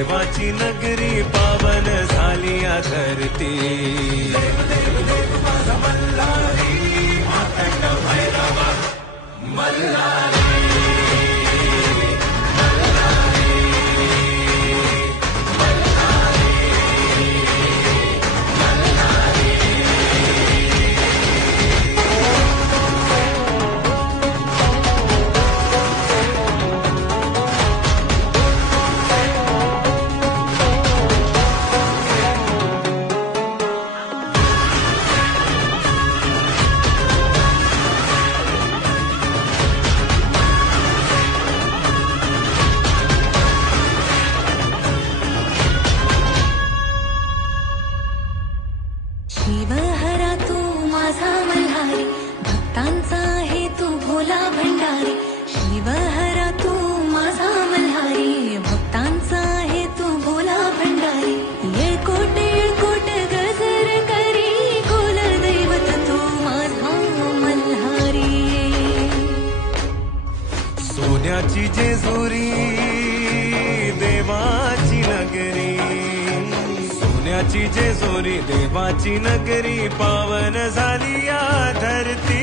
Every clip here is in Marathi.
देवाची नगरी पावन झाली या धरती। देव देव देव माझा मल्हारी, मातंड भैरवा मल्हारी। शिवहरा तू माझा मल्हारी, भक्तांचा आहे तू भोला भंडारी। शिवहरा तू माझा मल्हारी, भक्तांचा आहे तू भोला भंडारी। येळकोट येळकोट गजर करी, कुलदैवत तू माझा मल्हारी। सोन्याची जेजुरी देवाची नगरी, सोन्याची जेजुरी देवाची नगरी पावन झाली या धरती।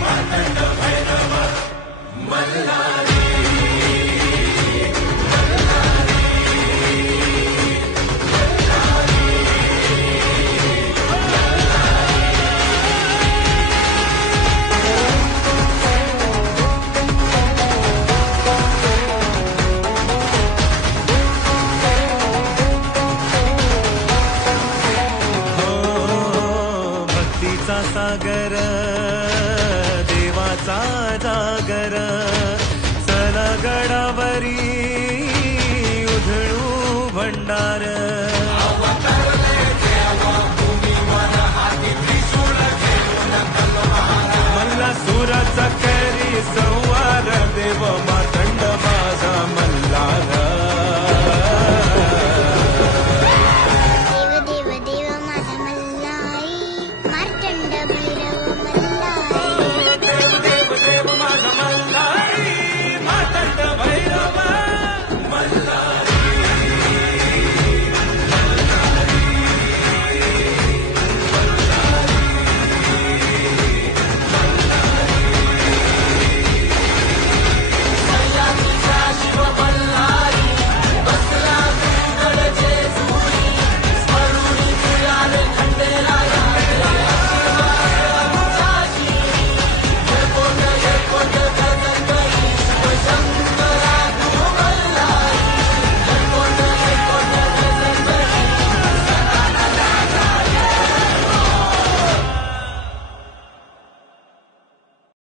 मातंड भैरवा मल्हारी। भक्तीचा सागर देवाचा जागर, चला गडावरी उधळू भंडार।